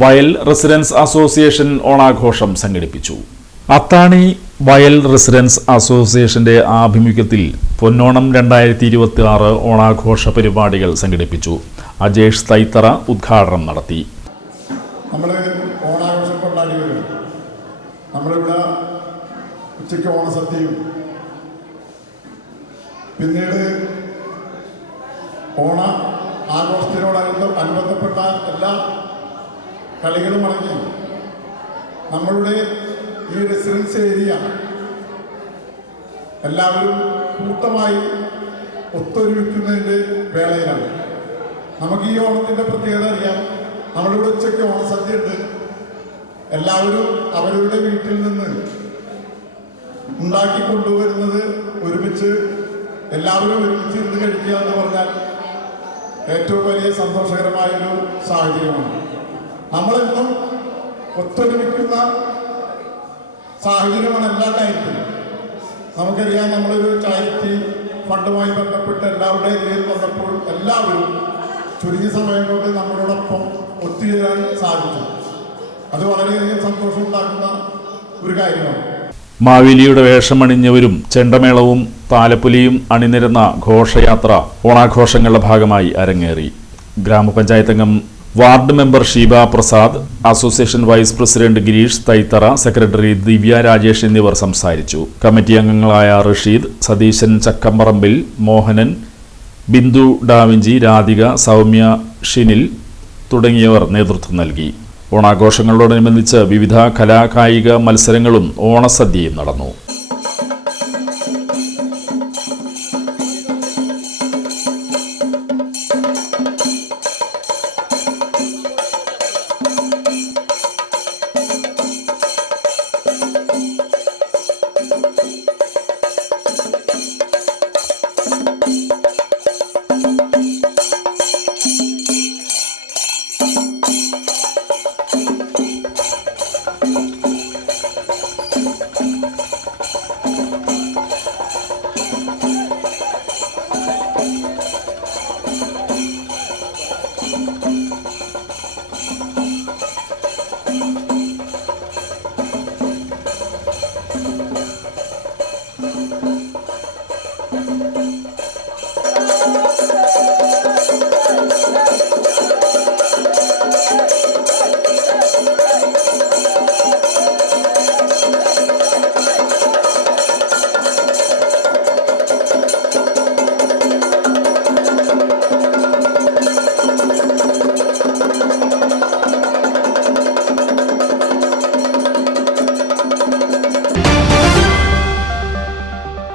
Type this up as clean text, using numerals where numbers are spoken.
വയൽ residence association ഓണാഘോഷം സംഘടിപ്പിച്ചു. അത്താണി വയൽ റെസിഡൻസ് അസോസിയേഷന്റെ ആഭിമുഖ്യത്തിൽ പൊന്നോണം 2026 ഓണാഘോഷ പരിപാടികൾ സംഘടിപ്പിച്ചു. അജേഷ് തൈത്തറ ഉദ്ഘാടനം നടത്തി. ഓണാഘോഷം കൊണ്ടാടി വരും. നമ്മളിവിടെ ഉച്ചയ്ക്ക് ഓണസദ്യയും പിന്നീട് ഓണ ആഘോഷത്തിനോടനുബന്ധപ്പെട്ട എല്ലാ കളികളും അടങ്ങി നമ്മളുടെ ഈ റെസിഡൻസ് ഏരിയ എല്ലാവരും കൂട്ടമായി ഒത്തൊരുമിക്കുന്നതിൻ്റെ വേളയിലാണ്. നമുക്ക് ഈ ഓണത്തിൻ്റെ പ്രത്യേകത അറിയാം. നമ്മളിവിടെ ഉച്ചയ്ക്ക് ഓണസദ്യ ഉണ്ട്. എല്ലാവരും അവരുടെ വീട്ടിൽ നിന്ന് ഉണ്ടാക്കി കൊണ്ടുവരുന്നത് ഒരുമിച്ച് എല്ലാവരും ഒരുമിച്ച് ഇരുന്ന് കഴിക്കുക എന്ന് പറഞ്ഞാൽ ഏറ്റവും വലിയ സന്തോഷകരമായൊരു സാഹചര്യമാണ്. നമ്മളെന്നും ഒത്തൊരുമിക്കുന്ന സാഹചര്യമാണ് എല്ലാ കാര്യത്തിലും. നമുക്കറിയാം, നമ്മളൊരു ചാരിറ്റി ഫണ്ടുമായി ബന്ധപ്പെട്ട് എല്ലാവരുടെ രീതിയിൽ വന്നപ്പോൾ എല്ലാവരും ചുരുങ്ങിയ സമയം കൊണ്ട് നമ്മളോടൊപ്പം ഒത്തുചേരാൻ സാധിച്ചു. അത് വളരെയധികം സന്തോഷം ഉണ്ടാക്കുന്ന ഒരു കാര്യമാണ്. മാവേലിയുടെ വേഷമണിഞ്ഞവരും ചെണ്ടമേളവും താലപ്പൊലിയും അണിനിരന്ന ഘോഷയാത്ര ഓണാഘോഷങ്ങളുടെ ഭാഗമായി അരങ്ങേറി. ഗ്രാമപഞ്ചായത്ത് അംഗം ward member Sheeba Prasad, association vice president Girish Thaithara, secretary Divya Rajesh എന്നിവർ സംസാരിച്ചു. കമ്മിറ്റി അംഗങ്ങളായ റഷീദ്, സതീശൻ ചക്കമ്പറമ്പിൽ, മോഹനൻ, ബിന്ദു ഡാവിഞ്ചി, രാധിക, സൗമ്യ, ഷിനിൽ തുടങ്ങിയവർ നേതൃത്വം നൽകി. ഓണാഘോഷങ്ങളോടനുബന്ധിച്ച് വിവിധ കലാകായിക മത്സരങ്ങളും ഓണസദ്യയും നടന്നു.